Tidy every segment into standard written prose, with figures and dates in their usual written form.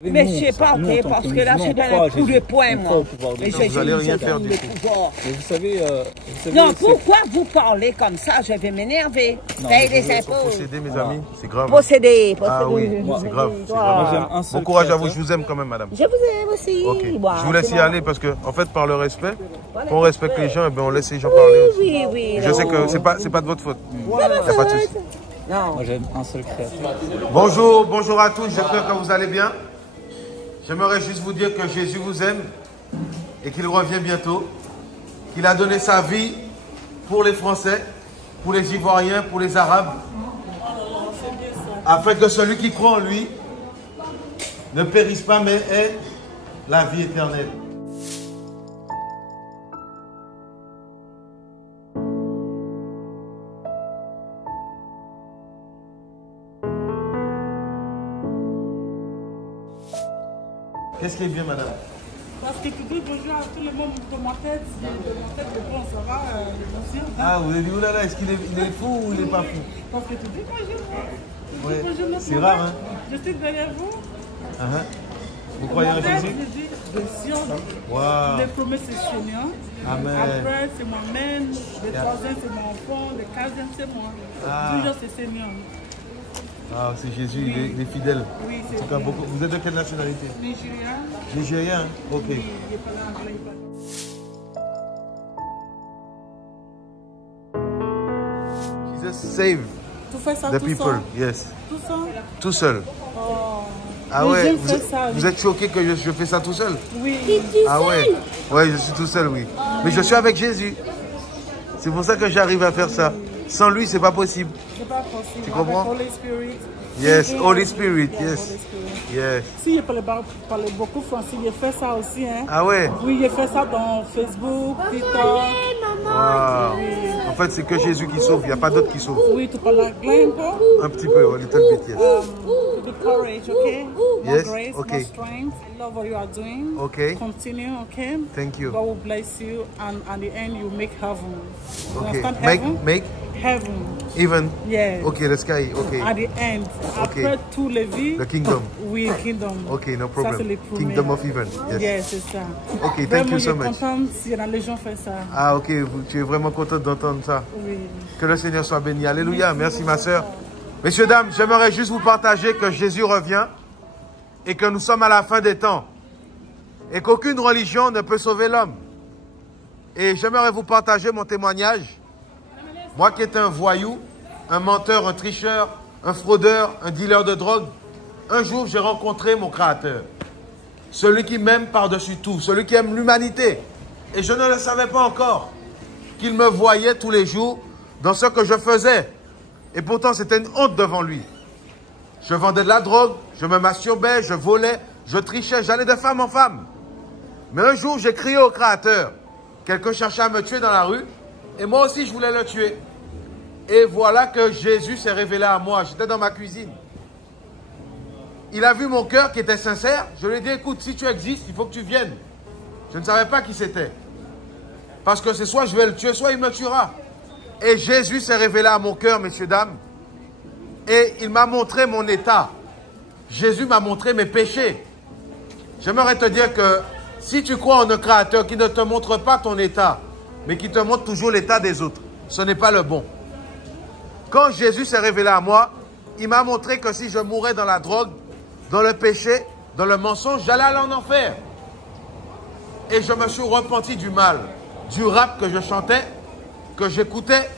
Monsieur, partez, parce que là, c'est un coup de poing, moi. Et vous n'allez rien faire du tout. Mais vous savez, non, pourquoi vous parlez comme ça? Je vais m'énerver. Paye des impôts. Procéder, mes amis, c'est grave. Procéder. Ah oui, c'est grave. Bon courage à vous, je vous aime quand même, madame. Je vous aime aussi. Okay. Je vous laisse y aller parce que, en fait, par le respect, on respecte les gens et bien on laisse les gens parler aussi. Oui, oui. Je sais que c'est pas de votre faute. Il n'y a pas de souci. Non. Moi, j'aime un seul créateur. Bonjour à tous, j'espère que vous allez bien. J'aimerais juste vous dire que Jésus vous aime et qu'il revient bientôt, qu'il a donné sa vie pour les Français, pour les Ivoiriens, pour les Arabes, afin que celui qui croit en lui ne périsse pas mais ait la vie éternelle. Qu'est-ce qui est bien, madame? Parce que tu dis bonjour à tous les membres de ma tête. Bon, ça va, monsieur. Ah, vous avez dit, oulala, est-ce qu'il est fou ou il n'est pas fou? Parce que tu dis bonjour. Ouais. C'est rare, hein? Je suis derrière vous. Vous croyez en Jésus? Je suis wow. Le premier, c'est Seigneur. Amen. Après, c'est moi-même. Le troisième, c'est mon enfant. Le quatrième, c'est moi. Toujours, c'est Seigneur. Ah, c'est Jésus, oui. il est fidèle. Oui, c'est vrai. Vous êtes de quelle nationalité? Nigérien. Nigérien, ok. Oui, il parle anglais. Jesus save the people, seul? yes. Tout seul? Tout seul. Oh. Ah mais ouais, vous êtes choqué que je fais ça tout seul? Oui. Ah ouais, ouais, je suis tout seul, oui. Mais je suis avec Jésus. C'est pour ça que j'arrive à faire ça. Sans lui, c'est pas possible. C'est pas possible. Tu comprends? Holy Spirit. Yes, Holy Spirit, yes. Yes. Si je parle beaucoup français, je fais ça aussi. Hein? Ah ouais? Oui, je fais ça dans Facebook, TikTok. Wow. Oui. En fait, c'est que Jésus qui sauve, il n'y a pas d'autre qui sauve. Oui, tu parles anglais un peu? Un petit peu, a little bit, yes. The courage, okay? Yes, more grace, okay. more strength. I love what you are doing. Okay. Continue, okay? Thank you. God will bless you, and at the end, you make heaven. You okay. understand heaven? Make? Heaven. Even? Yes. Okay, the sky, okay. At the end, okay. après tout le vie, the kingdom. Oui, kingdom. Okay, no problem. Ça, Kingdom of heaven. Yes. Yes, c'est ça. Okay, thank you so much. Je suis contente si les gens font ça. Ah, ok, tu es vraiment contente d'entendre ça. Oui. Que le Seigneur soit béni. Alléluia. Merci ma soeur. Messieurs, dames, j'aimerais juste vous partager que Jésus revient et que nous sommes à la fin des temps et qu'aucune religion ne peut sauver l'homme. Et j'aimerais vous partager mon témoignage. Moi qui étais un voyou, un menteur, un tricheur, un fraudeur, un dealer de drogue, un jour j'ai rencontré mon Créateur. Celui qui m'aime par-dessus tout, celui qui aime l'humanité. Et je ne le savais pas encore qu'il me voyait tous les jours dans ce que je faisais. Et pourtant c'était une honte devant lui. Je vendais de la drogue, je me masturbais, je volais, je trichais, j'allais de femme en femme. Mais un jour j'ai crié au Créateur. Quelqu'un cherchait à me tuer dans la rue et moi aussi je voulais le tuer. Et voilà que Jésus s'est révélé à moi. J'étais dans ma cuisine. Il a vu mon cœur qui était sincère. Je lui ai dit, écoute, si tu existes, il faut que tu viennes. Je ne savais pas qui c'était. Parce que c'est soit je vais le tuer, soit il me tuera. Et Jésus s'est révélé à mon cœur, messieurs, dames. Et il m'a montré mon état. Jésus m'a montré mes péchés. J'aimerais te dire que si tu crois en un Créateur qui ne te montre pas ton état, mais qui te montre toujours l'état des autres, ce n'est pas le bon. Quand Jésus s'est révélé à moi, il m'a montré que si je mourais dans la drogue, dans le péché, dans le mensonge, j'allais aller en enfer. Et je me suis repenti du mal, du rap que je chantais, que j'écoutais.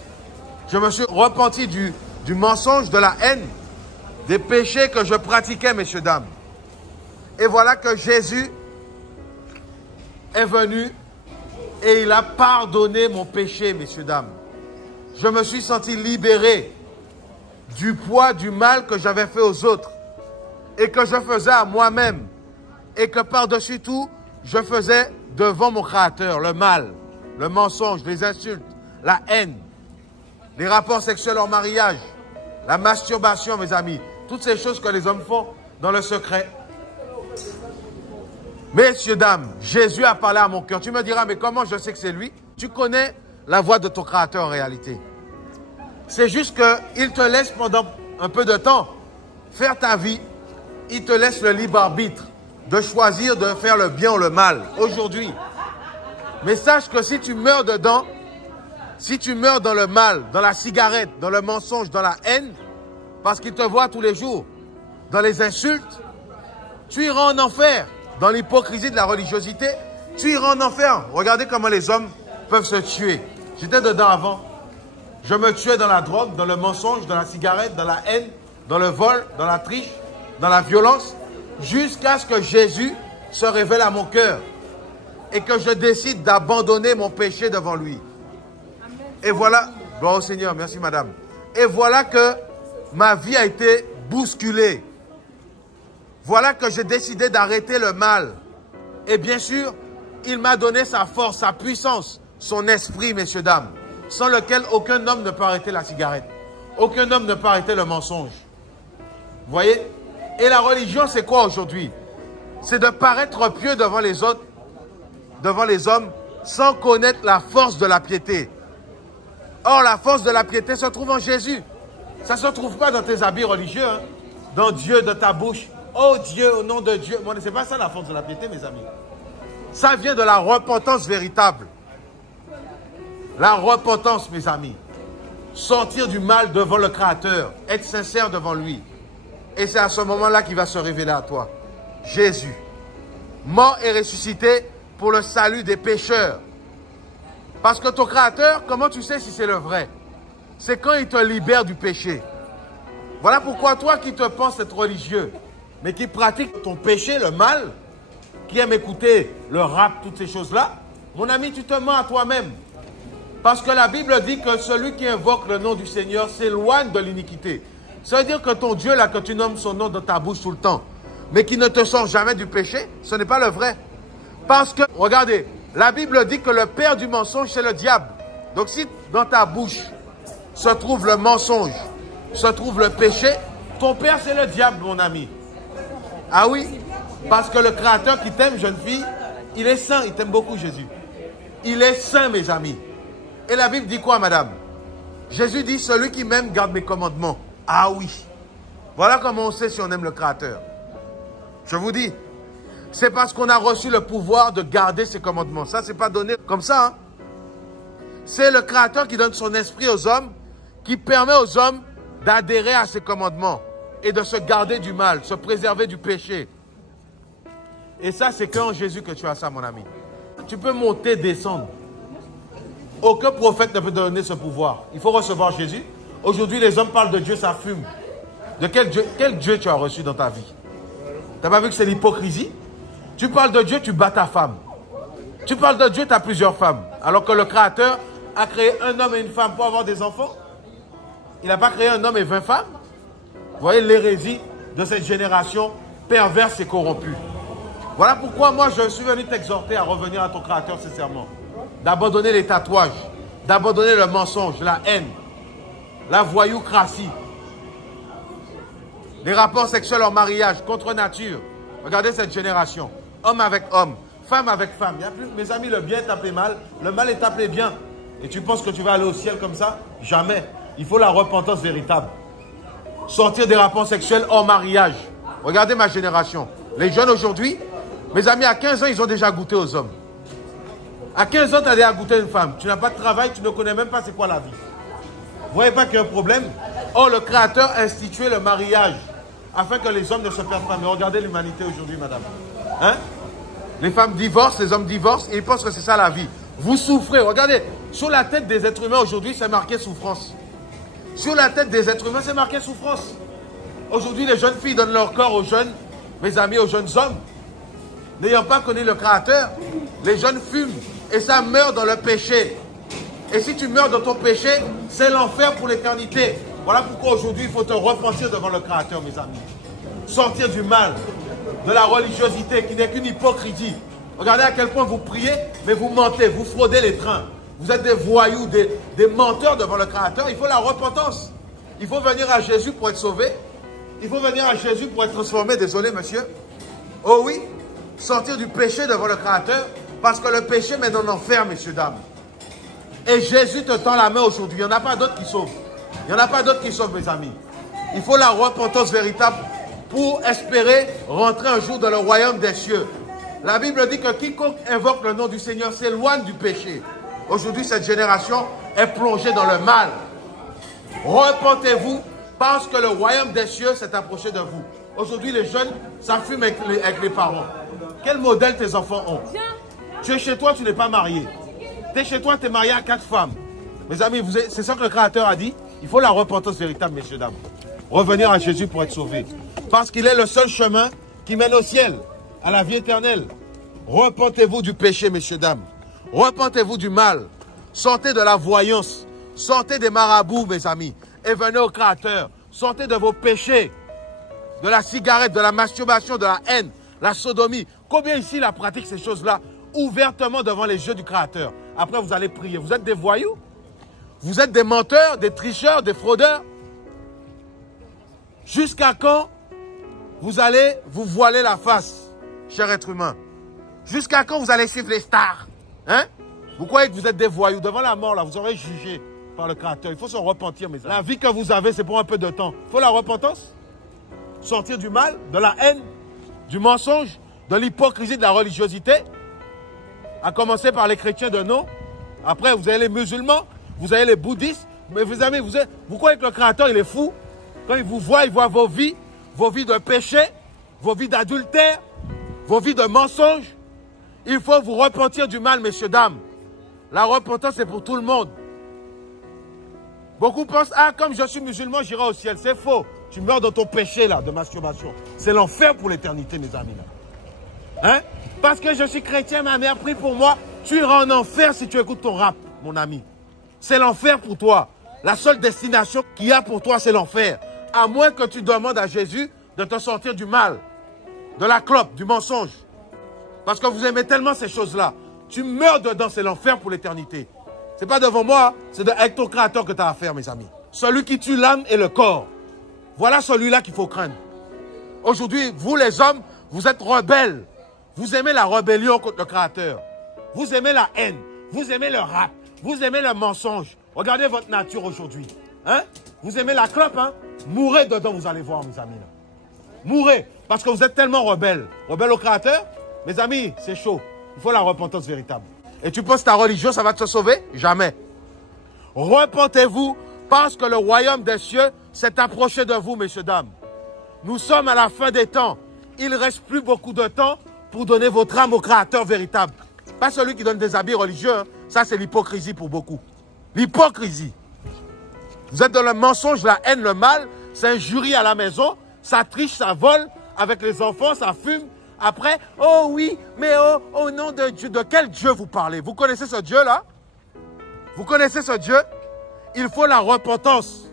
Je me suis repenti du mensonge, de la haine, des péchés que je pratiquais, messieurs, dames. Et voilà que Jésus est venu et il a pardonné mon péché, messieurs, dames. Je me suis senti libéré du poids du mal que j'avais fait aux autres et que je faisais à moi-même et que par-dessus tout, je faisais devant mon Créateur le mal, le mensonge, les insultes, la haine, les rapports sexuels hors mariage, la masturbation, mes amis, toutes ces choses que les hommes font dans le secret. Messieurs, dames, Jésus a parlé à mon cœur. Tu me diras, mais comment je sais que c'est lui? Tu connais la voix de ton Créateur en réalité. C'est juste qu'il te laisse pendant un peu de temps faire ta vie. Il te laisse le libre arbitre. de choisir de faire le bien ou le mal, aujourd'hui. Mais sache que si tu meurs dedans, si tu meurs dans le mal, dans la cigarette, dans le mensonge, dans la haine, parce qu'il te voit tous les jours, dans les insultes, tu iras en enfer. Dans l'hypocrisie de la religiosité, tu iras en enfer. Regardez comment les hommes peuvent se tuer. J'étais dedans avant. Je me tuais dans la drogue, dans le mensonge, dans la cigarette, dans la haine, dans le vol, dans la triche, dans la violence, jusqu'à ce que Jésus se révèle à mon cœur et que je décide d'abandonner mon péché devant lui. Et voilà, gloire au Seigneur, merci madame. Et voilà que ma vie a été bousculée. Voilà que j'ai décidé d'arrêter le mal. Et bien sûr, il m'a donné sa force, sa puissance, son esprit, messieurs, dames, sans lequel aucun homme ne peut arrêter la cigarette. Aucun homme ne peut arrêter le mensonge. Vous voyez? Et la religion, c'est quoi aujourd'hui? C'est de paraître pieux devant les autres, devant les hommes, sans connaître la force de la piété. Or, la force de la piété se trouve en Jésus. Ça ne se trouve pas dans tes habits religieux, hein? Dans Dieu, dans ta bouche. Oh Dieu, au nom de Dieu. Bon, c'est pas ça la force de la piété, mes amis. Ça vient de la repentance véritable. La repentance, mes amis. Sortir du mal devant le Créateur. Être sincère devant lui. Et c'est à ce moment-là qu'il va se révéler à toi. Jésus, mort et ressuscité pour le salut des pécheurs. Parce que ton Créateur, comment tu sais si c'est le vrai? C'est quand il te libère du péché. Voilà pourquoi toi qui te penses être religieux, mais qui pratique ton péché, le mal, qui aime écouter le rap, toutes ces choses-là, mon ami, tu te mens à toi-même. Parce que la Bible dit que celui qui invoque le nom du Seigneur s'éloigne de l'iniquité. Ça veut dire que ton Dieu, là, que tu nommes son nom dans ta bouche tout le temps, mais qui ne te sort jamais du péché, ce n'est pas le vrai. Parce que, regardez, la Bible dit que le père du mensonge, c'est le diable. Donc si dans ta bouche se trouve le mensonge, se trouve le péché, ton père, c'est le diable, mon ami. Ah oui, parce que le Créateur qui t'aime, jeune fille, il est saint, il t'aime beaucoup, Jésus. Il est saint, mes amis. Et la Bible dit quoi, madame? Jésus dit, celui qui m'aime garde mes commandements. Ah oui. Voilà comment on sait si on aime le Créateur. Je vous dis, c'est parce qu'on a reçu le pouvoir de garder ses commandements. Ça, c'est pas donné comme ça. Hein? C'est le Créateur qui donne son esprit aux hommes, qui permet aux hommes d'adhérer à ses commandements et de se garder du mal, se préserver du péché. Et ça, c'est qu'en Jésus que tu as ça, mon ami. Tu peux monter, descendre. Aucun prophète ne peut te donner ce pouvoir. Il faut recevoir Jésus. Aujourd'hui, les hommes parlent de Dieu, ça fume. De quel Dieu tu as reçu dans ta vie? Tu n'as pas vu que c'est l'hypocrisie? Tu parles de Dieu, tu bats ta femme. Tu parles de Dieu, tu as plusieurs femmes. Alors que le Créateur a créé un homme et une femme pour avoir des enfants. Il n'a pas créé un homme et 20 femmes. Vous voyez l'hérésie de cette génération perverse et corrompue. Voilà pourquoi moi je suis venu t'exhorter à revenir à ton Créateur sincèrement. D'abandonner les tatouages, d'abandonner le mensonge, la haine, la voyoucratie, les rapports sexuels en mariage, contre nature. Regardez cette génération, homme avec homme, femme avec femme. Il y a plus, mes amis, le bien est appelé mal, le mal est appelé bien. Et tu penses que tu vas aller au ciel comme ça? Jamais. Il faut la repentance véritable. Sortir des rapports sexuels hors mariage. Regardez ma génération. Les jeunes aujourd'hui, mes amis, à 15 ans, ils ont déjà goûté aux hommes. À 15 ans, tu as déjà goûté une femme. Tu n'as pas de travail, tu ne connais même pas c'est quoi la vie. Vous voyez pas qu'il y a un problème? Or, le Créateur a institué le mariage afin que les hommes ne se perdent pas. Mais regardez l'humanité aujourd'hui, madame. Hein? Les femmes divorcent, les hommes divorcent et ils pensent que c'est ça la vie. Vous souffrez. Regardez, sur la tête des êtres humains aujourd'hui, c'est marqué souffrance. Sur la tête des êtres humains, c'est marqué souffrance. Aujourd'hui, les jeunes filles donnent leur corps aux jeunes, mes amis, aux jeunes hommes. N'ayant pas connu le Créateur, les jeunes fument et ça meurt dans le péché. Et si tu meurs dans ton péché, c'est l'enfer pour l'éternité. Voilà pourquoi aujourd'hui, il faut te repentir devant le Créateur, mes amis. Sortir du mal, de la religiosité qui n'est qu'une hypocrisie. Regardez à quel point vous priez, mais vous mentez, vous fraudez les trains. Vous êtes des voyous, des menteurs devant le Créateur. Il faut la repentance. Il faut venir à Jésus pour être sauvé. Il faut venir à Jésus pour être transformé. Désolé, monsieur. Oh oui, sortir du péché devant le Créateur, parce que le péché mène en enfer, messieurs, dames. Et Jésus te tend la main aujourd'hui. Il n'y en a pas d'autres qui sauvent. Il n'y en a pas d'autres qui sauvent, mes amis. Il faut la repentance véritable pour espérer rentrer un jour dans le royaume des cieux. La Bible dit que quiconque invoque le nom du Seigneur s'éloigne du péché. Aujourd'hui, cette génération est plongée dans le mal. Repentez-vous parce que le royaume des cieux s'est approché de vous. Aujourd'hui, les jeunes s'affument avec les parents. Quel modèle tes enfants ont? Tu es chez toi, tu n'es pas marié. Tu es chez toi, tu es marié à 4 femmes. Mes amis, c'est ça que le Créateur a dit. Il faut la repentance véritable, messieurs, dames. Revenir à Jésus pour être sauvé. Parce qu'il est le seul chemin qui mène au ciel, à la vie éternelle. Repentez-vous du péché, messieurs, dames. Repentez-vous du mal. Sortez de la voyance. Sortez des marabouts, mes amis. Et venez au Créateur. Sortez de vos péchés. De la cigarette, de la masturbation, de la haine, la sodomie. Combien ici la pratique ces choses-là ouvertement devant les yeux du Créateur? Après, vous allez prier. Vous êtes des voyous? Vous êtes des menteurs, des tricheurs, des fraudeurs? Jusqu'à quand vous allez vous voiler la face, cher être humain? Jusqu'à quand vous allez suivre les stars? Hein? Vous croyez que vous êtes des voyous? Devant la mort, là, vous serez jugés par le Créateur. Il faut se repentir, mes amis. La vie que vous avez, c'est pour un peu de temps. Il faut la repentance. Sortir du mal, de la haine, du mensonge, de l'hypocrisie, de la religiosité. À commencer par les chrétiens de nom. Après, vous avez les musulmans, vous avez les bouddhistes. Mais vous avez, vous croyez que le Créateur, il est fou? Quand il voit vos vies de péché, vos vies d'adultère, vos vies de mensonges. Il faut vous repentir du mal, messieurs, dames. La repentance, c'est pour tout le monde. Beaucoup pensent, ah, comme je suis musulman, j'irai au ciel. C'est faux. Tu meurs dans ton péché, là, de masturbation. C'est l'enfer pour l'éternité, mes amis, là. Hein? Parce que je suis chrétien, ma mère prie pour moi. Tu iras en enfer si tu écoutes ton rap, mon ami. C'est l'enfer pour toi. La seule destination qu'il y a pour toi, c'est l'enfer. À moins que tu demandes à Jésus de te sortir du mal, de la clope, du mensonge. Parce que vous aimez tellement ces choses-là. Tu meurs dedans, c'est l'enfer pour l'éternité. Ce n'est pas devant moi, c'est avec ton Créateur que tu as affaire, mes amis. Celui qui tue l'âme et le corps. Voilà celui-là qu'il faut craindre. Aujourd'hui, vous les hommes, vous êtes rebelles. Vous aimez la rébellion contre le Créateur. Vous aimez la haine. Vous aimez le rap. Vous aimez le mensonge. Regardez votre nature aujourd'hui. Hein? Vous aimez la clope, hein? Mourrez dedans, vous allez voir, mes amis. Là. Mourrez, parce que vous êtes tellement rebelles. Rebelles au Créateur? Mes amis, c'est chaud. Il faut la repentance véritable. Et tu penses que ta religion, ça va te sauver? Jamais. Repentez-vous, parce que le royaume des cieux s'est approché de vous, messieurs, dames. Nous sommes à la fin des temps. Il ne reste plus beaucoup de temps pour donner votre âme au Créateur véritable. Pas celui qui donne des habits religieux. Hein. Ça, c'est l'hypocrisie pour beaucoup. L'hypocrisie. Vous êtes dans le mensonge, la haine, le mal. C'est un jury à la maison. Ça triche, ça vole. Avec les enfants, ça fume. Après, oh oui, mais oh, au nom de Dieu, de quel Dieu vous parlez? Vous connaissez ce Dieu-là? Vous connaissez ce Dieu? Il faut la repentance.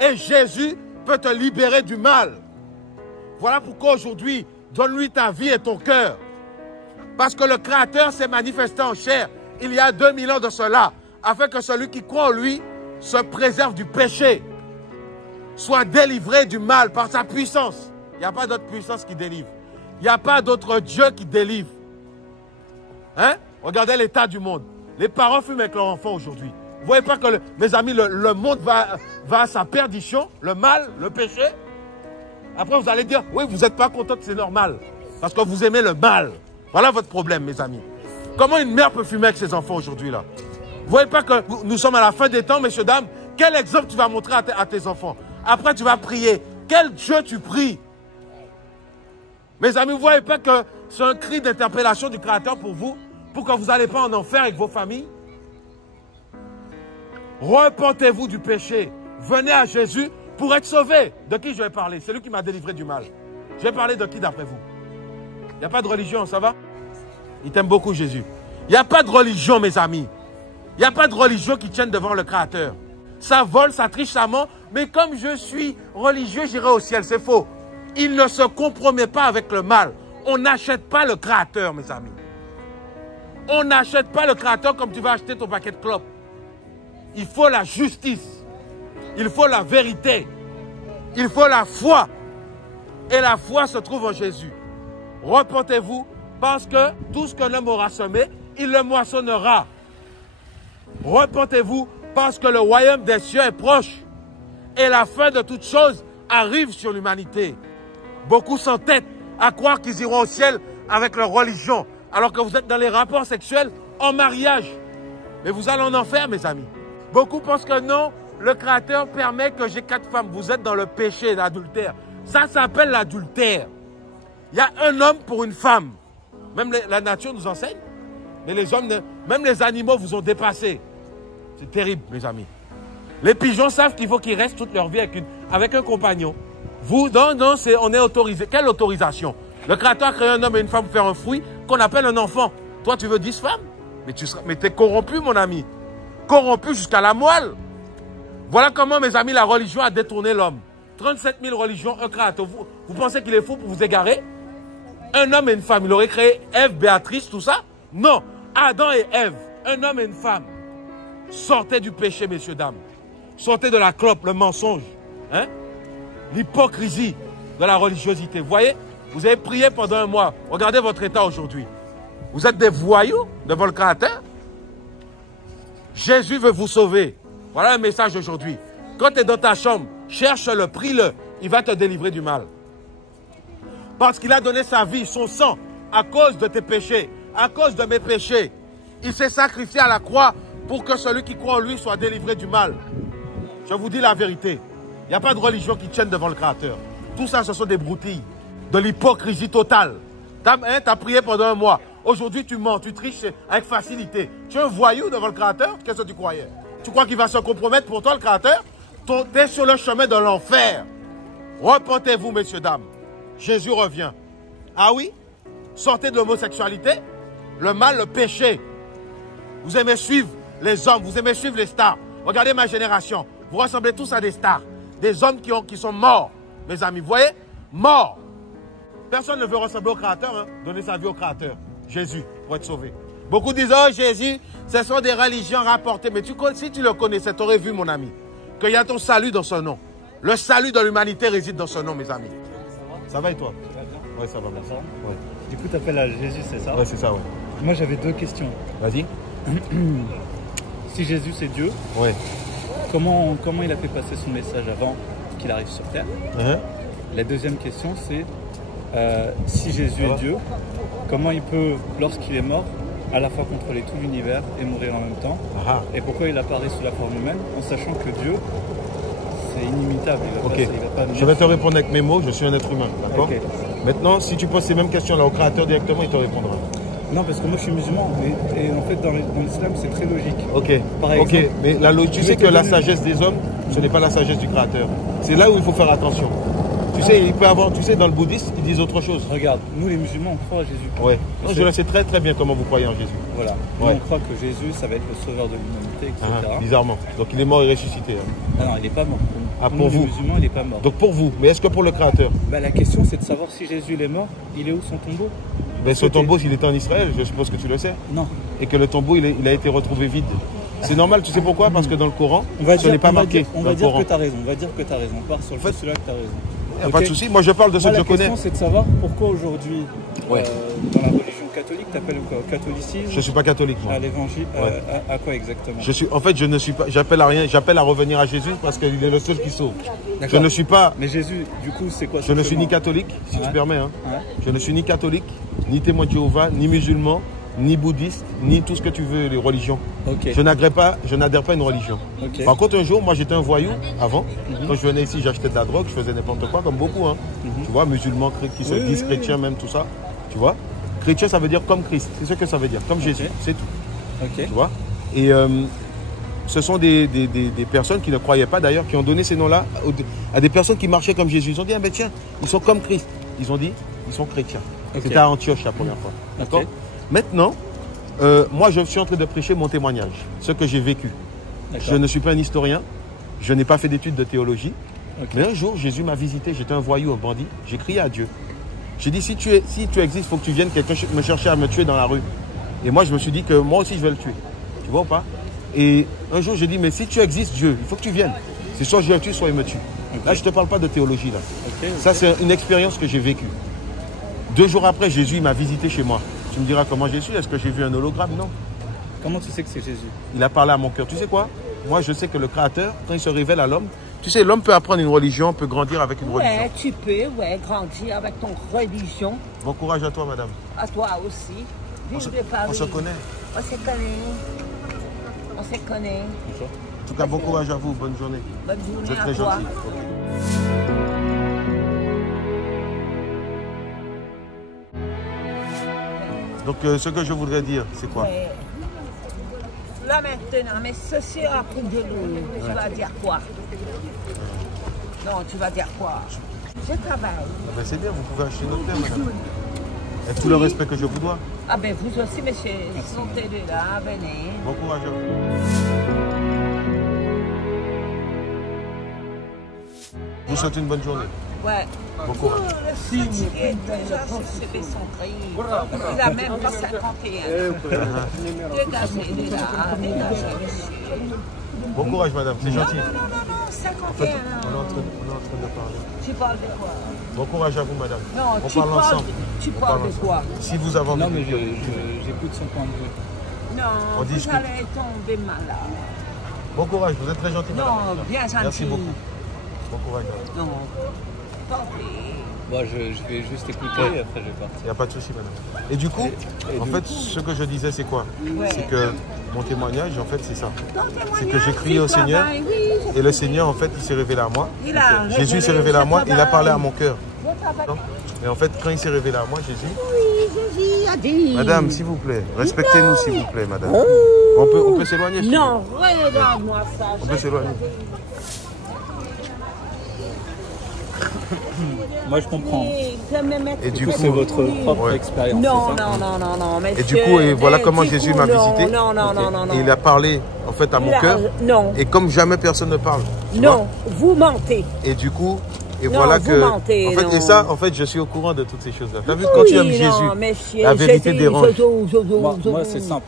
Et Jésus peut te libérer du mal. Voilà pourquoi aujourd'hui, donne-lui ta vie et ton cœur. Parce que le Créateur s'est manifesté en chair il y a 2000 ans de cela, afin que celui qui croit en lui se préserve du péché, soit délivré du mal par sa puissance. Il n'y a pas d'autre puissance qui délivre. Il n'y a pas d'autre Dieu qui délivre. Hein? Regardez l'état du monde. Les parents fument avec leurs enfants aujourd'hui. Vous ne voyez pas que, mes amis, le monde va à sa perdition, le mal, le péché. Après, vous allez dire, oui, vous n'êtes pas content, c'est normal. Parce que vous aimez le mal. Voilà votre problème, mes amis. Comment une mère peut fumer avec ses enfants aujourd'hui, là? Vous ne voyez pas que nous sommes à la fin des temps, messieurs, dames? Quel exemple tu vas montrer à tes enfants? Après, tu vas prier. Quel Dieu tu pries? Mes amis, vous ne voyez pas que c'est un cri d'interpellation du Créateur pour vous, pour que vous n'allez pas en enfer avec vos familles? Repentez-vous du péché. Venez à Jésus pour être sauvé. De qui je vais parler? C'est lui qui m'a délivré du mal. Je vais parler de qui d'après vous? Il n'y a pas de religion, ça va? Il t'aime beaucoup, Jésus. Il n'y a pas de religion, mes amis. Il n'y a pas de religion qui tienne devant le Créateur. Ça vole, ça triche, ça ment. Mais comme je suis religieux, j'irai au ciel. C'est faux. Il ne se compromet pas avec le mal. On n'achète pas le Créateur, mes amis. On n'achète pas le Créateur comme tu vas acheter ton paquet de clopes. Il faut la justice. Il faut la vérité. Il faut la foi. Et la foi se trouve en Jésus. Repentez-vous parce que tout ce que l'homme aura semé, il le moissonnera. Repentez-vous parce que le royaume des cieux est proche. Et la fin de toutes choses arrive sur l'humanité. Beaucoup s'entêtent à croire qu'ils iront au ciel avec leur religion, alors que vous êtes dans les rapports sexuels en mariage. Mais vous allez en enfer, mes amis. Beaucoup pensent que non, le Créateur permet que j'ai 4 femmes. Vous êtes dans le péché d'adultère. Ça s'appelle l'adultère. Il y a un homme pour une femme. Même la nature nous enseigne. Mais les hommes, même les animaux vous ont dépassé. C'est terrible, mes amis. Les pigeons savent qu'il faut qu'ils restent toute leur vie avec un compagnon. Vous, non, on est autorisé. Quelle autorisation? Le Créateur a créé un homme et une femme pour faire un fruit qu'on appelle un enfant. Toi, tu veux 10 femmes? Mais tu es corrompu, mon ami. Corrompu jusqu'à la moelle. Voilà comment, mes amis, la religion a détourné l'homme. 37 000 religions, un Créateur. Vous pensez qu'il est fou pour vous égarer? Un homme et une femme. Il aurait créé Ève, Béatrice, tout ça? Non. Adam et Ève, un homme et une femme. Sortez du péché, messieurs, dames. Sortez de la clope, le mensonge. Hein? L'hypocrisie de la religiosité. Vous voyez? Vous avez prié pendant un mois. Regardez votre état aujourd'hui. Vous êtes des voyous devant le Créateur? Jésus veut vous sauver. Voilà un message aujourd'hui. Quand tu es dans ta chambre, cherche-le, prie-le. Il va te délivrer du mal. Parce qu'il a donné sa vie, son sang, à cause de tes péchés, à cause de mes péchés. Il s'est sacrifié à la croix pour que celui qui croit en lui soit délivré du mal. Je vous dis la vérité. Il n'y a pas de religion qui tienne devant le Créateur. Tout ça, ce sont des broutilles, de l'hypocrisie totale. Tu as prié pendant un mois. Aujourd'hui, tu mens, tu triches avec facilité. Tu es un voyou devant le Créateur? Qu'est-ce que tu croyais? Tu crois qu'il va se compromettre pour toi, le Créateur? Tu es sur le chemin de l'enfer. Repentez-vous, messieurs, dames. Jésus revient. Ah oui? Sortez de l'homosexualité, le mal, le péché. Vous aimez suivre les hommes, vous aimez suivre les stars. Regardez ma génération. Vous ressemblez tous à des stars. Des hommes qui sont morts, mes amis. Vous voyez? Morts. Personne ne veut ressembler au Créateur, hein? Donner sa vie au Créateur. Jésus, pour être sauvé. Beaucoup disent, oh Jésus, ce sont des religions rapportées. Mais si tu le connaissais, tu aurais vu, mon ami, qu'il y a ton salut dans son nom. Le salut de l'humanité réside dans son nom, mes amis. Ça va et toi? Oui, ça va, merci. Ouais. Du coup, tu appelles à Jésus, c'est ça? Oui, c'est ça, oui. Moi, j'avais 2 questions. Vas-y. Si Jésus, c'est Dieu, ouais. Comment il a fait passer son message avant qu'il arrive sur Terre? La deuxième question, c'est si Jésus est Dieu, comment il peut, lorsqu'il est mort, à la fois contrôler tout l'univers et mourir en même temps? Et pourquoi il apparaît sous la forme humaine, en sachant que Dieu, c'est inimitable. Il va pas je vais te répondre avec mes mots, je suis un être humain, d'accord? Maintenant, si tu poses ces mêmes questions-là au Créateur directement, il te répondra. Non, parce que moi je suis musulman, et en fait dans l'islam c'est très logique. Ok, par exemple, mais tu sais que la sagesse des hommes, ce n'est pas la sagesse du Créateur. C'est là où il faut faire attention. Tu sais, il peut avoir, dans le bouddhisme, ils disent autre chose. Regarde, nous les musulmans, on croit à Jésus. Ouais. Non, je le sais très très bien comment vous croyez en Jésus. Voilà. Nous, on croit que Jésus, ça va être le sauveur de l'humanité, etc. Bizarrement. Donc il est mort et ressuscité. Hein. Ah non, il n'est pas mort. Pour vous. Les musulmans, il n'est pas mort. Donc pour vous. Mais est-ce que pour le Créateur? La question, c'est de savoir si Jésus il est mort, il est où son tombeau? Ce tombeau, s'il était en Israël, je suppose que tu le sais. Non. Et que le tombeau, il a été retrouvé vide. C'est normal, tu sais pourquoi? Parce que dans le Coran, ce n'est pas marqué. On va dire que tu as raison. On va dire que tu as raison. On part sur le fait celui-là que tu as raison. Il n'y a pas de souci. Moi, je parle de ce que je connais. La question, c'est de savoir pourquoi aujourd'hui, dans la religion catholique, tu appelles quoi? Catholicisme? Je ne suis pas catholique, moi. À l'évangile, à quoi exactement? En fait, je ne suis pas. J'appelle à rien. J'appelle à revenir à Jésus parce qu'il est le seul qui sauve. Je ne suis pas. Mais Jésus, du coup, c'est quoi? Je ne suis ni catholique, si tu permets. Hein. Je ne suis ni catholique, ni témoin de Jéhovah, ni musulman, ni bouddhiste, ni tout ce que tu veux, les religions. Je n'adhère pas à une religion. Par contre, un jour, moi, j'étais un voyou avant. Quand je venais ici, j'achetais de la drogue, je faisais n'importe quoi, comme beaucoup. Hein. Tu vois, musulmans qui se disent chrétiens, même tout ça. Tu vois, chrétien, ça veut dire comme Christ. C'est ce que ça veut dire, comme Jésus. C'est tout. Tu vois. Et ce sont des personnes qui ne croyaient pas d'ailleurs, qui ont donné ces noms-là à des personnes qui marchaient comme Jésus. Ils ont dit, ah ben tiens, ils sont comme Christ. Ils ont dit, ils sont chrétiens. C'était à Antioche la première fois. D'accord. Maintenant, moi je suis en train de prêcher mon témoignage, ce que j'ai vécu. Je ne suis pas un historien, je n'ai pas fait d'études de théologie. Mais un jour, Jésus m'a visité, j'étais un voyou, un bandit. J'ai crié à Dieu. J'ai dit, si tu existes, il faut que tu viennes quelqu'un me chercher à me tuer dans la rue. Et moi, je me suis dit que moi aussi, je vais le tuer. Tu vois ou pas? Et un jour, j'ai dit, mais si tu existes, Dieu, il faut que tu viennes. C'est soit je le tue, soit il me tue. Là, je ne te parle pas de théologie. Là. Ça, c'est une expérience que j'ai vécue. 2 jours après, Jésus m'a visité chez moi. Tu me diras comment j'ai su? Est-ce que j'ai vu un hologramme? Non. Comment tu sais que c'est Jésus? Il a parlé à mon cœur. Tu sais quoi? Moi, je sais que le Créateur, quand il se révèle à l'homme, Tu sais, l'homme peut apprendre une religion, peut grandir avec une religion. Ouais, tu peux, grandir avec ton religion. Bon courage à toi, madame. À toi aussi. Vive de Paris. On se connaît. On se connaît. On se connaît. En tout cas, bon courage à vous. Bonne journée. Bonne journée Vous êtes à très toi. gentil. Donc, ce que je voudrais dire, c'est quoi? Ouais. Là maintenant, mais ceci a pris de l'eau. Tu vas dire quoi? Non, tu vas dire quoi? Je travaille. Ah ben, c'est bien, vous pouvez acheter notre terre, madame. Avec tout le respect que je vous dois. Ah ben vous aussi, monsieur. Sortez de là, venez. Bon courage à vous. Je vous souhaite une bonne journée. Ouais. Bon courage. Le fatigué, déjà, c'est son cri. Il a même pas 51. Dégagez, il est là. Dégagez, monsieur. Bon courage, madame, c'est gentil. Non, En 51 fait, on est ans. en train de parler. Tu parles de quoi? Bon courage à vous, madame. Non, on tu parle parles, ensemble. tu On parles parle de ensemble. quoi? Si vous avez envie Non, mais de dire, j'écoute son point de vue. Non, On vous discute. allez tomber malade. bon courage, vous êtes très gentil, madame. Non, bien gentil. Merci beaucoup. Bon courage, madame. Non, tant pis. Bon, je vais juste écouter et après je vais partir. Il n'y a pas de souci, madame. Et du coup, en fait, ce que je disais, c'est quoi? Ouais. C'est que mon témoignage, en fait, c'est ça. Ton témoignage, C'est que j'ai crié au tu Seigneur. travailles, oui, Et le Seigneur, en fait, il s'est révélé à moi. il a Jésus s'est révélé à moi, il a parlé à mon cœur. Non? Et en fait, quand il s'est révélé à moi, Jésus... Oui, Jésus a dit. Madame, s'il vous plaît, respectez-nous, s'il vous plaît, madame. On peut s'éloigner, s'il vous Non, regarde-moi ça. plaît. On peut s'éloigner. Moi, je comprends. Et du Du coup, coup, c'est votre propre Ouais. expérience. Non, c'est ça non, non, mais et du coup, et voilà comment Jésus m'a visité. Non, non. Et il a parlé, en fait, à mon cœur. Non, Et comme jamais personne ne parle. tu non, vous mentez. vois. Et du coup, et Non, voilà vous que... mentez, en fait, non. et ça, en fait, je suis au courant de toutes ces choses-là. T'as vu, quand tu aimes Jésus, la vérité dérange. Moi, c'est simple.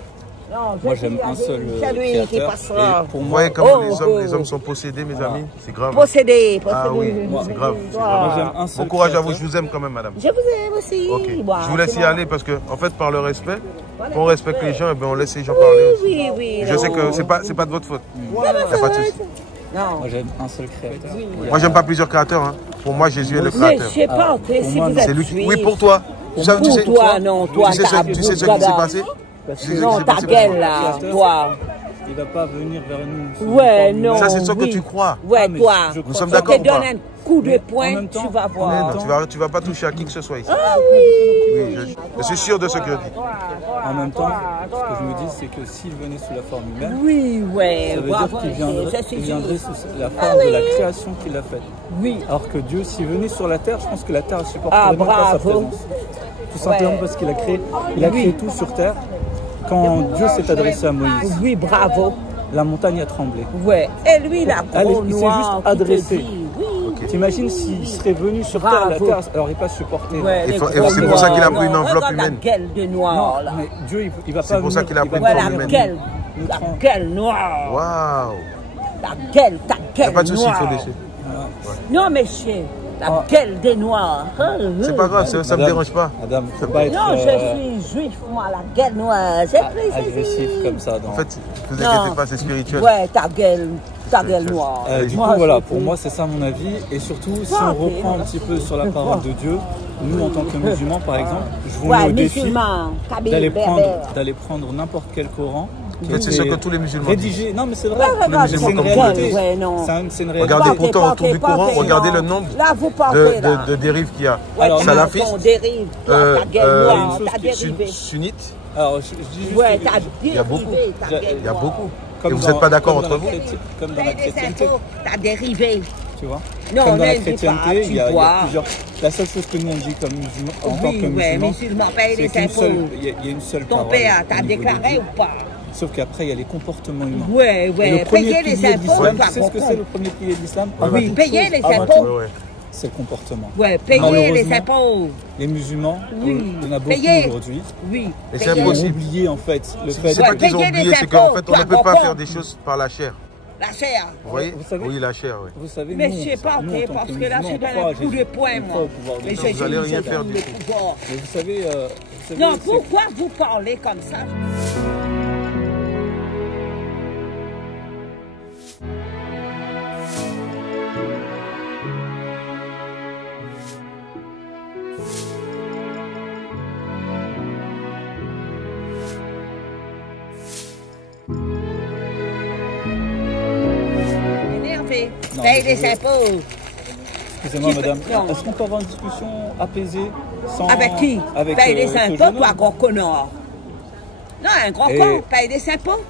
Moi, j'aime un seul C'est lui qui créateur. passera. Et pour Vous moi, voyez comment Oh, les hommes sont possédés, mes amis? C'est grave. Possédé. Ah oui, c'est grave. c'est grave. moi, j'aime un seul Bon courage à vous, créateur. je vous aime quand même, madame. Je vous aime aussi. Ok. Bon, Je vous laisse c'est y bon. aller parce que, en fait, par le respect, quand on respecte les gens, eh ben, on laisse les gens parler aussi. Oui, oui. Je sais que c'est pas de votre faute. Il n'y a pas de souci. Non. Moi, j'aime un seul créateur. Moi, j'aime pas plusieurs créateurs. Hein. Pour moi, Jésus est le Mais créateur. je sais pas, si moi, vous non. êtes C'est lui qui... juif. Oui, pour toi. Tu sais, Pour toi, non, toi, tu sais t'as ce qui s'est Bouddha. passé? Tu sais ce qui Non, s'est ta passé gueule là, toi. Il va pas venir vers nous. Ouais, non. Ça, c'est ce que oui. tu crois. Ouais, Ah, mais toi. je Nous sommes Je d'accord te ou pas? donne un coup de Mais en poing, même temps- tu vas Non, voir. tu vas pas toucher à qui que ce soit ici. Ah oui. Oui, je suis sûr de ce que je dis. En même temps, ce que je me dis, c'est que s'il venait sous la forme humaine, Oui, ouais. ça veut bravo, dire qu'il viendrait, je suis il viendrait juif. sous la forme de la création qu'il a faite. Oui. Alors que Dieu, s'il venait sur la terre, je pense que la terre supporterait Ah, même pas sa bravo. présence. Tout simplement Ouais. parce qu'il a créé tout sur terre. Quand Dieu s'est adressé à Moïse, Oui, bravo. la montagne a tremblé. Ouais. Et lui, la Allez, gros il s'est noir juste qui te adressé. dit, oui. T'imagines s'il serait venu sur terre, la Bravo. terre n'aurait pas supporté. Ouais, Et les c'est gros pour ça qu'il a noirs. pris une Non, enveloppe regarde humaine. la gueule de noir, Non, là. mais Dieu, il va C'est pas pour ça venir, qu'il a il va pris pas une Ouais, forme la venir humaine. gueule. nous La trans- gueule noire. Waouh. Ta gueule Il n'y a pas de souci, il faut noire. laisser. Non, monsieur. La gueule des noirs. C'est pas grave, ça me Madame, dérange pas. Madame, faut pas être Non, je suis juif, moi, la gueule noire. C'est plus agressif comme ça. En fait, ne vous Non. inquiétez pas, c'est spirituel. Ouais, ta gueule noire. Du Moi, coup, voilà, je pour suis- moi, c'est ça mon avis. Et surtout, si Ah, on ok. reprend un petit peu sur la parole de Dieu, nous, en tant que musulmans, par exemple, je vous Ouais, mets au défi musulman, kabyle, d'aller berbère. prendre n'importe quel Coran. En fait, c'est ce que tous les musulmans disent. Rédigé. Non, mais c'est vrai. Ouais, regarde, c'est musulmans une comme réalité. vous. Ouais, non. C'est une réalité. Regardez Partez, pourtant partez, autour du Coran, partez, regardez non. le nombre Là, vous partez, là. de dérives qu'il y a. Ouais, Alors, tu salafistes, on dérive, toi, ta gueule noire, une ta chose qui- dérivé. Sunnites, Alors, je dis juste Ouais, que- ta Il y a beaucoup. dérivé, ta gueule il y a noire. beaucoup. comme Et vous dans- n'êtes pas d'accord comme dans entre la vous? Comme dans la Paye des chrétienté, impôts, ta dérivé. tu vois. Non, Comme dans la ne dis pas, chrétienté, il y a dois. plusieurs. La seule chose que nous on dit comme musulmans, en tant que Oui, ouais, musulmans, musulman, paye c'est les qu'une impôts. seule, il y a une seule Ton parole. père, au t'as niveau de déclaré Dieu. ou pas? Sauf qu'après, il y a les comportements humains. Ouais, Et ouais, le premier payer les pilier de impôts, l'islam, toi, tu sais ce que comprends. c'est le premier pilier de l'islam? Ouais, Avant ouais. toute Payer chose, les avant impôts. tout, Ouais, ouais. c'est le comportement. Ouais, payer les Malheureusement, impôts. Les musulmans, Oui. il y en a beaucoup Payer. aujourd'hui. Oui. Et c'est payer. Ils ont impossible. oublié en fait le fait. C'est pas qu'ils ont payer les oublié, c'est qu'en impôts, fait, on ne toi, peut pas comprends. faire des choses par la chair. La chair. Vous voyez? Vous savez- Oui, la chair, oui. Vous savez, Mais nous, je sais pas, nous, en ok, tant parce que que là, musulmans, je donne on croit un à coup de Jésus. poing, On moi. croit au pouvoir de Mais Dieu. Vous allez rien faire du tout. Mais vous savez, Non, c'est- pourquoi vous parlez comme ça? Énervé. Paye des impôts. Excusez-moi, madame. Est-ce qu'on peut avoir une discussion apaisée sans... Avec qui? Avec, paye des impôts, toi, gros connard. Non, un gros con, paye des impôts.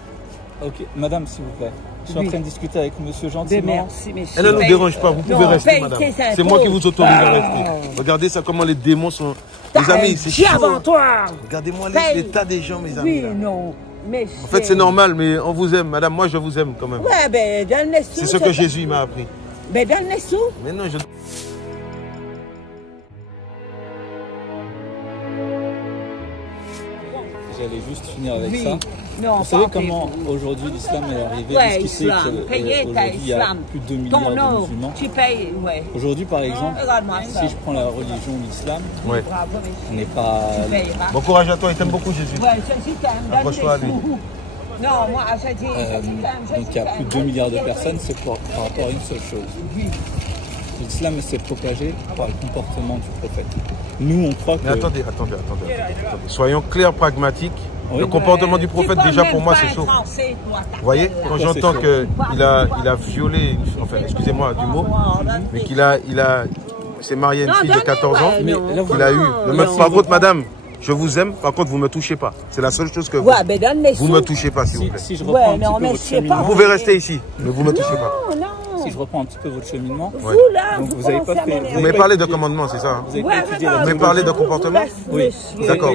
Ok, madame, s'il vous plaît. Je suis en train de discuter avec monsieur gentiment. Merci, monsieur. Elle ne nous dérange pas, vous pouvez rester, madame. C'est moi qui vous autorise à rester. Regardez ça, comment les démons sont... Les amis, c'est chaud. Avant toi. Regardez-moi l'état des gens, mes amis. Oui, là. non. Mais en fait, c'est normal, mais on vous aime. Madame, moi, je vous aime quand même. Ouais, ben, donne les sous. C'est ce que Jésus m'a appris. Ben, donne les sous. Mais non, je... J'allais juste finir avec Oui. ça. Non, vous savez comment aujourd'hui l'islam est arrivé? Ouais, Jusqu'ici, payez ta aujourd'hui, il y a islam. plus de 2 Ton milliards de nom, musulmans. tu payes, ouais. Aujourd'hui, par exemple, Regarde-moi ça. si je prends la religion l'islam, Ouais. Bravo, monsieur. on n'est pas... Tu payeras. Bon courage à toi, il t'aime beaucoup, Jésus. Ouais, je t'aime, donne Approche-toi à les lui. sous. Non, moi, je dis, donc il y a plus de 2 milliards de personnes, c'est par rapport à une seule chose. L'islam s'est propagé par le comportement du prophète. Nous, on croit que... Mais attendez. Soyons clairs, pragmatiques. Oui. Le comportement du prophèt, déjà pour moi, c'est chaud. Vous voyez, quand j'entends qu'il a violé, enfin, excusez-moi du mot, mais qu'il s'est marié à une fille de 14 ans, qu'il a eu... Par contre, madame, je vous aime, par contre, vous ne me touchez pas. C'est la seule chose que vous ne me touchez pas, s'il vous plaît. Si je reprends un petit peu votre cheminement... Vous pouvez rester ici, mais vous ne me touchez pas. Si je reprends un petit peu votre cheminement, ouais. Donc vous n'avez pas fait... Vous m'avez parlé de commandement, c'est ça, hein? Vous m'avez parlé de comportement? Oui. D'accord.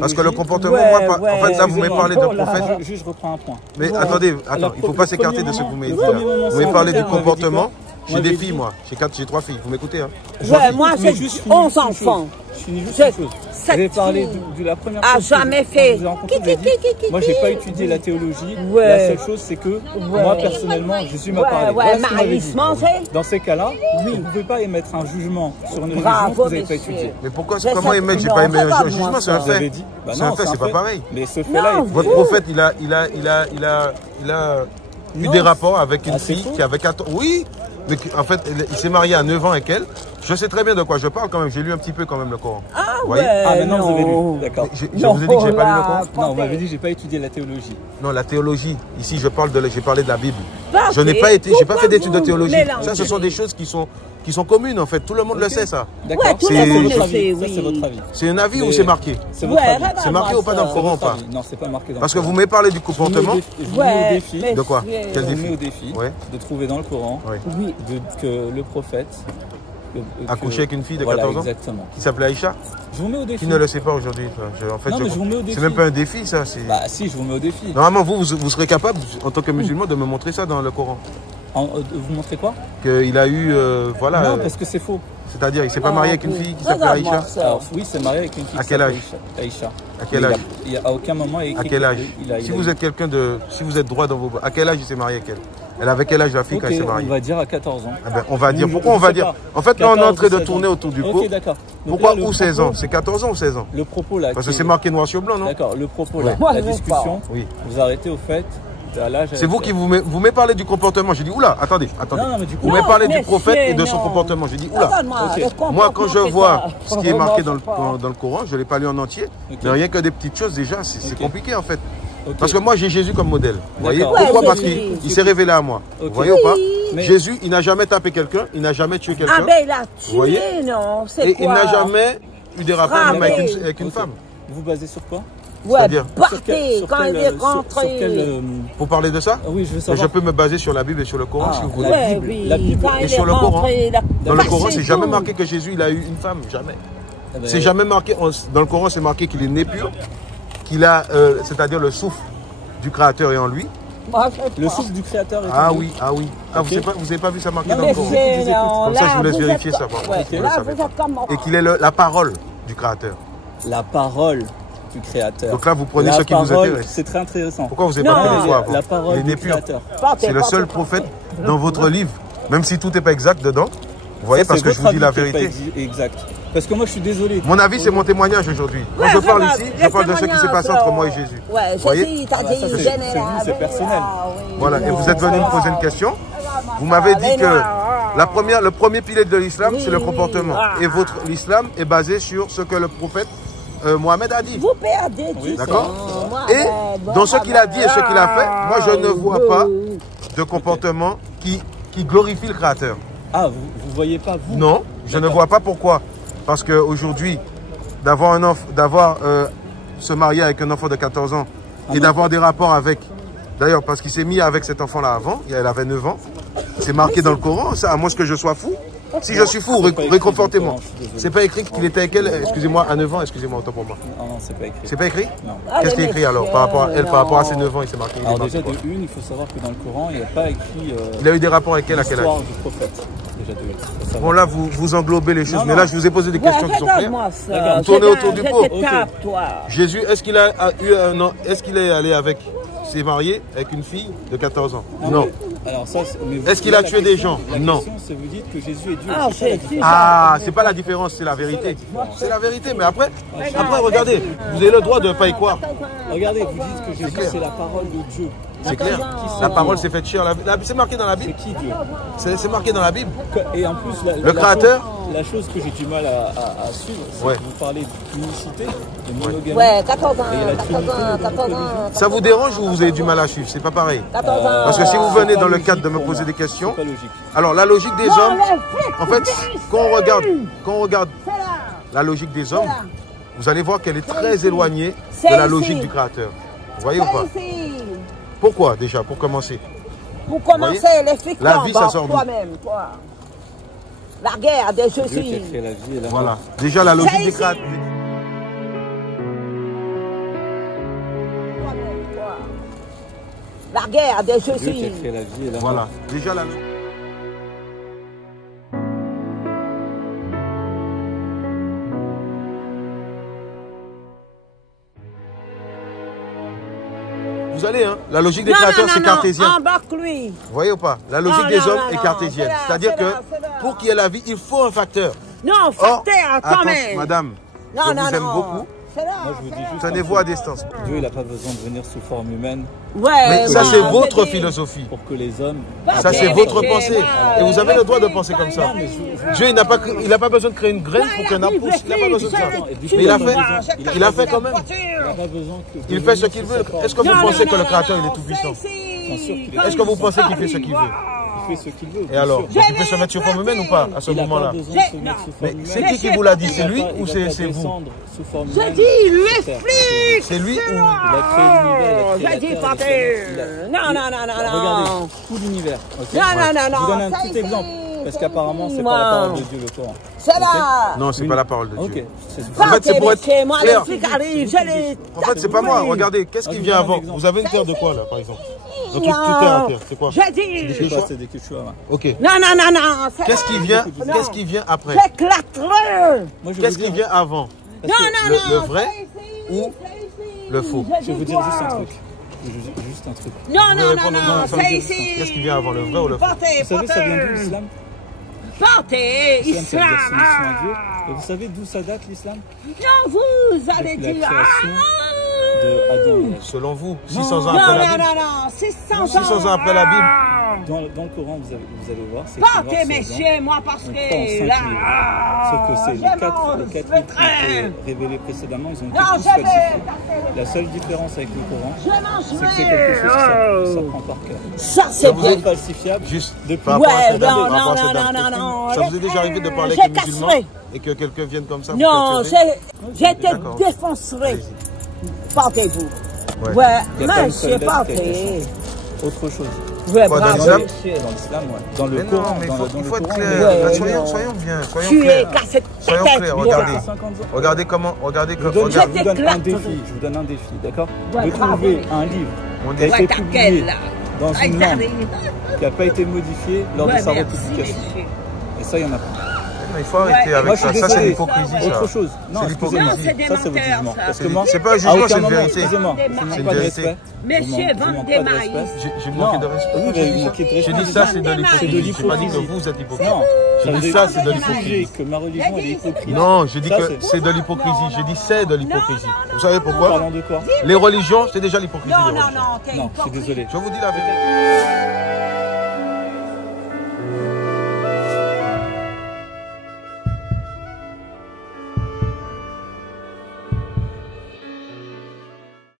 Parce que le comportement, moi, en fait, là, vous m'avez parlé de prophète. Juste, je reprends un point. Mais attendez, il ne faut pas s'écarter de ce que vous m'avez dit là. Vous m'avez parlé du comportement. J'ai des filles, moi. J'ai 3 filles. Vous m'écoutez, hein? Ouais, moi, j'ai 11 enfants. Je finis juste une chose. Vous avez parlé de la première chose. Jamais fait. Moi, j'ai pas étudié la théologie. La seule chose, c'est que moi, personnellement, Jésus m'a parlé. Voilà ce qu'il m'avait dit. Dans ces cas-là, vous ne pouvez pas émettre un jugement sur une religion que vous n'avez pas étudiée. Mais pourquoi, comment émettre? J'ai pas émettre un jugement, c'est un fait. C'est un fait, c'est pas pareil. Mais ce fait-là, votre prophète, il a eu des rapports avec une fille qui avait 14 ans. Oui. Mais en fait, il s'est marié à 9 ans avec elle. Je sais très bien de quoi je parle quand même. J'ai lu un petit peu quand même le Coran. Ah vous voyez? ouais. Ah maintenant vous avez lu. D'accord. Je vous ai dit que j'ai pas lu le Coran. Non, vous m'avez dit que j'ai pas étudié la théologie. Non, la théologie. Ici, j'ai parlé de la Bible. Je n'ai pas été, j'ai pas fait d'études de théologie. Ça, ce sont des choses qui sont communes en fait. Tout le monde le sait ça. D'accord. C'est votre avis. Ça, c'est votre avis. C'est un avis ou c'est marqué? C'est votre avis. C'est marqué ou pas dans le Coran ou pas? Non, c'est pas marqué dans le Coran. Parce que vous m'avez parlé du comportement. Je vous mets au défi. De quoi? Quel défi? Je vous mets au défi de trouver dans le Coran que le prophète a couché avec une fille de 14 ans? Exactement. Qui s'appelait Aïcha? Je vous mets au défi. Qui ne le sait pas aujourd'hui? En fait, c'est même pas un défi, ça. Bah si, je vous mets au défi. Normalement, vous serez capable, en tant que musulman, de me montrer ça dans le Coran. Vous montrez quoi? Qu'il a eu, voilà... Non, parce que c'est faux. C'est-à-dire, il s'est pas marié avec une fille qui s'appelait Aïcha? Alors oui, c'est marié avec une fille qui s'appelle Aïcha. À quel âge? Il n'y a à aucun moment écrit... À quel âge? Si vous êtes quelqu'un de... Si vous êtes droit dans vos... À quel âge il s'est marié avec elle? Elle avait quel âge la fille quand elle s'est mariée? On va dire à 14 ans. Ah ben, on va dire. Pourquoi on va dire? En fait, là, on est en train de tourner autour du pot. Ok, d'accord. Pourquoi ou 16 ans? C'est 14 ans ou 16 ans? Le propos là... Parce que c'est marqué noir sur blanc, non? D'accord, le propos là, la discussion, vous arrêtez au fait... C'est vous qui vous m'avez parlé du comportement. J'ai dit, oula, attendez. Non, mais du coup, vous m'avez parlé du prophète et de son comportement. J'ai dit, oula. Moi, quand je vois ce qui est marqué dans le Coran, je ne l'ai pas lu en entier. Mais rien que des petites choses, déjà, c'est compliqué en fait. Parce que moi, j'ai Jésus comme modèle. Vous voyez? Pourquoi? Parce qu'il s'est révélé à moi. Vous voyez ou pas? Jésus, il n'a jamais tapé quelqu'un, il n'a jamais tué quelqu'un. Ah ben, il a tué, non? Et il n'a jamais eu des rapports même avec une femme. Vous vous basez sur quoi? C'est-à-dire quand il est rentré. Pour parler de ça? Oui, je veux savoir. Je peux me baser sur la Bible et sur le Coran si vous voulez. La Bible et sur le Coran. Dans le Coran, c'est jamais marqué que Jésus il a eu une femme, jamais. C'est jamais marqué. Dans le Coran, c'est marqué qu'il est né pur, qu'il a, c'est-à-dire le souffle du Créateur est en lui. Le souffle du Créateur est en lui. Ah oui. Vous n'avez pas vu ça marqué dans le Coran? Comme ça, je vous laisse vérifier ça. Et qu'il est la parole du Créateur. La parole du Créateur. Donc là, vous prenez ce qui vous intéresse. C'est très intéressant. Pourquoi vous n'avez pas fait le choix? La parole du Créateur. C'est le seul prophète dans votre livre, même si tout n'est pas exact dedans. Vous voyez, parce que je vous dis la vérité. Exact. Parce que moi, je suis désolé. Mon avis, c'est mon témoignage aujourd'hui. Quand je parle ici, je parle de ce qui s'est passé entre moi et Jésus. Vous voyez? C'est personnel. Voilà, et vous êtes venu me poser une question. Vous m'avez dit que le premier pilier de l'islam, c'est le comportement. Et l'islam est basé sur ce que le prophète Mohamed a dit. Vous perdez du temps. D'accord. Et dans ce qu'il a dit et ce qu'il a fait, moi je ne vois pas de comportement qui glorifie le Créateur. Ah, vous ne voyez pas vous? Non, je ne vois pas pourquoi. Parce qu'aujourd'hui, se marier avec un enfant de 14 ans et d'avoir des rapports avec... D'ailleurs, parce qu'il s'est mis avec cet enfant-là avant, elle avait 9 ans. C'est marqué dans le Coran, ça, à moins que je sois fou. Si je suis fou, réconfortez-moi. C'est pas écrit qu'il était avec elle, excusez-moi, à 9 ans, excusez-moi, autant pour moi. Non, c'est pas écrit. C'est pas écrit? Non. Qu'est-ce qui est écrit alors par rapport à elle, par rapport à ses 9 ans, il s'est marqué? Alors déjà, de une, il faut savoir que dans le Coran, il n'y a pas écrit... il a eu des rapports avec elle à quel âge? Du prophète. Déjà de une. Bon là, vous englobez les choses, Non, mais là, je vous ai posé des questions qui sont claires. Ça. Vous tournez autour du pot. Toi. Jésus, est-ce qu'il a eu un an? Est-ce qu'il est allé avec... s'est marié avec une fille de 14 ans? Non. Alors ça, est-ce qu'il a tué des gens? Non. La question, c'est vous dites que Jésus est Dieu. C'est pas la différence, c'est la vérité. C'est la vérité, mais après, regardez, vous avez le droit de ne pas y croire. Regardez, vous dites que Jésus, c'est la parole de Dieu. C'est clair. La parole s'est faite chair. C'est marqué dans la Bible. C'est qui Dieu? C'est marqué dans la Bible. Et en plus, le Créateur. La chose que j'ai du mal à suivre, c'est que vous parlez d'unicité, de monogamie. Ouais, 14 ans. Ça vous dérange ou vous avez du mal à suivre? C'est pas pareil. 14 ans. Parce que si vous venez dans le cadre de me poser des questions, alors la logique des hommes, en fait, quand on regarde la logique des hommes, vous allez voir qu'elle est très éloignée de la logique du Créateur. Vous voyez ou pas? Pourquoi déjà, pour commencer? Pour commencer, les flics, la vie, ça sort toi-même, toi. La guerre des Dieu Jésus. qui a créé la vie et la mort. Voilà. Déjà la logique du Créateur. La guerre des Jésus. Dieu qui a créé la vie et la mort. Voilà. Déjà la... Vous allez, hein? La logique des créateurs, c'est cartésien. Embarque-lui. Vous voyez ou pas? La logique des hommes est cartésienne. C'est-à-dire que pour qu'il y ait la vie, il faut un facteur. Non, facteur, quand même. Madame, je vous aime beaucoup. Moi, je vous dis juste tenez-vous à distance. Dieu, il n'a pas besoin de venir sous forme humaine. Ouais, mais ça, c'est votre philosophie. Pour que les hommes... Ça, c'est votre pensée. Et vous avez le droit de penser comme ça. Dieu, il n'a pas besoin de créer une graine pour qu'un arbre pousse. Il n'a pas besoin de ça. Mais il a fait quand même. Il fait ce qu'il veut. Est-ce que vous pensez que le Créateur, il est tout-puissant? Est-ce que vous pensez qu'il fait ce qu'il veut? Il fait ce qu'il veut. Et alors, il peut se mettre sur forme humaine ou pas à ce moment-là? Mais c'est qui vous l'a dit? C'est lui ou c'est vous? Je dis, les flics. C'est lui ou... Il a créé l'univers. J'ai dit, non. Regardez, tout l'univers. Non. Je vous donne un petit exemple. Parce qu'apparemment, c'est pas la parole de Dieu, le Coran. C'est là. Non, c'est pas la parole de Dieu. Ok. En fait, c'est pour être clair. En fait, c'est pas moi. Regardez, qu'est-ce qui vient avant? Vous avez une terre de quoi, là, par exemple? Tout est à terre. C'est quoi? J'ai dit. C'est des quechua. Ok. Non. Qu'est-ce qui vient après? J'éclaterai. Qu'est-ce qui vient avant? Le vrai ou le faux? Je vais vous dire juste un truc. Juste un truc. Non, c'est ici. Qu'est-ce qui vient avant, le vrai ou le faux? Vous savez, ça vient d'où l'islam? Islam. Et vous savez d'où ça date l'islam? Non, vous allez dire. La création de Adam. Selon vous, 600 ans après la Bible. Non, 600 ans après la Bible. Dans le Coran, vous allez voir, c'est partez, messieurs, moi, parce que là... Sauf que c'est les quatre livres qui ont été révélés précédemment, ils ont été tous falsifiés. La seule différence avec le Coran, c'est que c'est quelque chose qui s'apprend par cœur. Ça, c'est bien. Falsifiable. Juste par rapport à cette dame. Ça vous est déjà arrivé de parler avec les musulmans et que quelqu'un vienne comme ça? Non, j'étais défoncerai. Partez-vous. Ouais, monsieur, partez. Autre chose. Ouais, dans l'islam, ouais. Dans le Coran. Mais il faut être clair. Soyons bien. Soyons clairs. Regardez comment. Je vous donne un défi, d'accord? De trouver un livre qui a été publié dans une langue qui n'a pas été modifiée lors de sa republication. Et ça, il y en a pas. Il faut arrêter avec ça. Ça, c'est l'hypocrisie. Autre chose. C'est l'hypocrisie. Ça, c'est votre jugement. Parce que moi, c'est pas un jugement, c'est une vérité. Excusez-moi. C'est une vérité. Monsieur, vendre des maïs. J'ai manqué de respect. J'ai dit ça, c'est de l'hypocrisie. J'ai pas dit que vous êtes hypocrite. J'ai dit ça, c'est de l'hypocrisie. Que ma religion est hypocrite. Non, j'ai dit que c'est de l'hypocrisie. J'ai dit c'est de l'hypocrisie. Vous savez pourquoi? Parlons de quoi? Les religions, c'est déjà l'hypocrisie. Non, je suis désolé. Je vous dis la vérité.